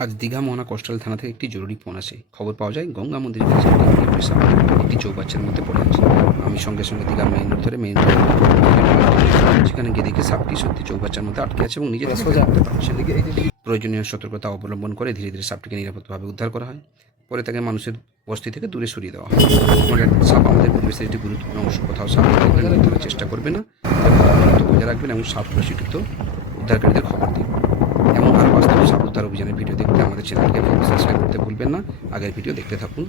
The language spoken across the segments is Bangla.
আজ দীঘা মোহনা কোস্টাল থানা থেকে একটি জরুরি ফোন আসে। খবর পাওয়া যায় গঙ্গা মন্দিরের কাছে একটি চৌবাচ্চার মধ্যে পড়ে আছে। আমি সঙ্গে সঙ্গে দীঘার মেইন রোড ধরে সেখানে গিয়ে দেখি সাপটি সত্যি চৌবাচ্চার মধ্যে আটকে আছে এবং নিজে সোজা সেদিকে প্রয়োজনীয় সতর্কতা অবলম্বন করে ধীরে ধীরে সাপটিকে নিরাপদভাবে উদ্ধার করা হয়। পরে তাকে মানুষের বস্তি থেকে দূরে সরিয়ে দেওয়া হয়। সাপ আমাদের পরিবেশের একটি গুরুত্বপূর্ণ অংশ। কোথাও সাপ ধরার চেষ্টা করবে না, বজায় রাখবেন এবং সাপ প্রশিক্ষিত উদ্ধারকারীদের খবর দিন। এবং আরও বাস্তবে সাপ উদ্ধার অভিযানের ভিডিও দেখতে আমাদের চ্যানেলকে সাবস্ক্রাইব করতে ভুলবেন না। আগের ভিডিও দেখতে থাকুন।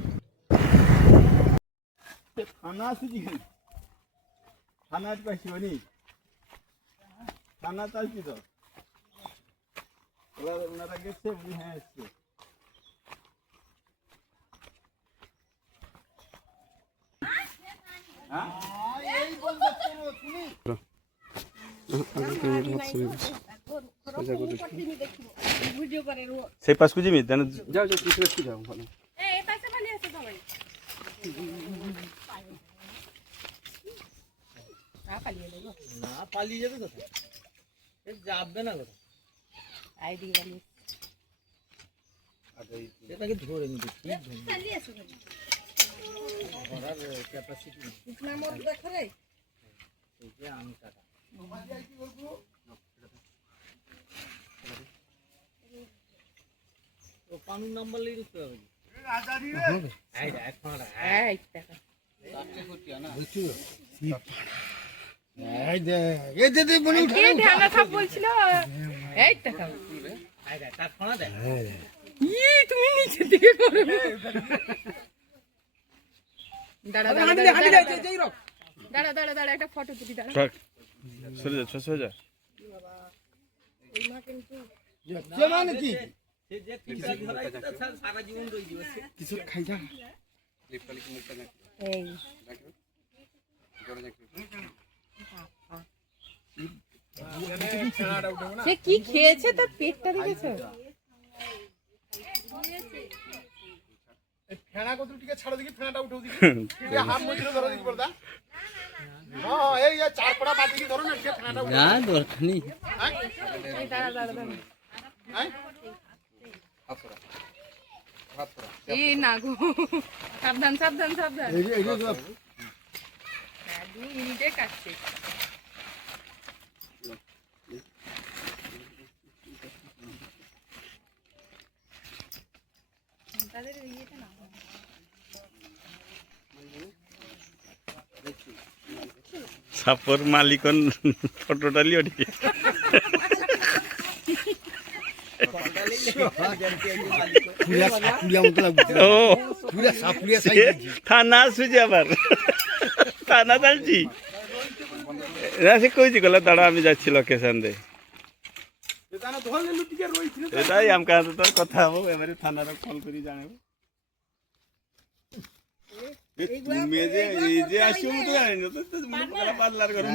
সেই পাঁচ কেজি মিট যাও যাও কিছু একটু যাও ভালো। না পালিয়ে যাবে কোথায়? যাবে না কোথায়? এটাকে ধরে নিতে ধরার ক্যাপাসিটি আমি টাকা ও কানুন নাম্বার লিখে দিতে হবে। একটা ফটো তুলি দাঁড়া সরে যা সরে যা সারা জীবন রয়ে যাবে কিছু খাই যা সে কি খেয়েছে তার পেটটা দেখেছো? ফেনা কত টিকে ছাড়ো দেখি, ফেনাটা উঠে দিকে হাত মজুরে ধরো দেখি বড়দা। হ্যাঁ এই চার পড়া বাদ দিকে ধরো না, টিকে ফেনাটা উঠে না দরকার নেই। এই দাঁড়া দাঁড়া দাঁড়া এই না গো, সাবধান সাবধান সাবধান। এই 2 মিনিটে কাটছে। তাদের ইয়েটা না সাপর মালিকন ফটোটা লিও ঠিক থানা আসুছি আবার থানা চালছি না সে কইছি গলা দাঁড়া আমি যাচ্ছি লোকেশন দে এটাই আমকা তোর কথা হবো এবারে থানার কল করি জানাবো তুমি যে এই যে আসিও তো জানি না তো পাল্লার গরম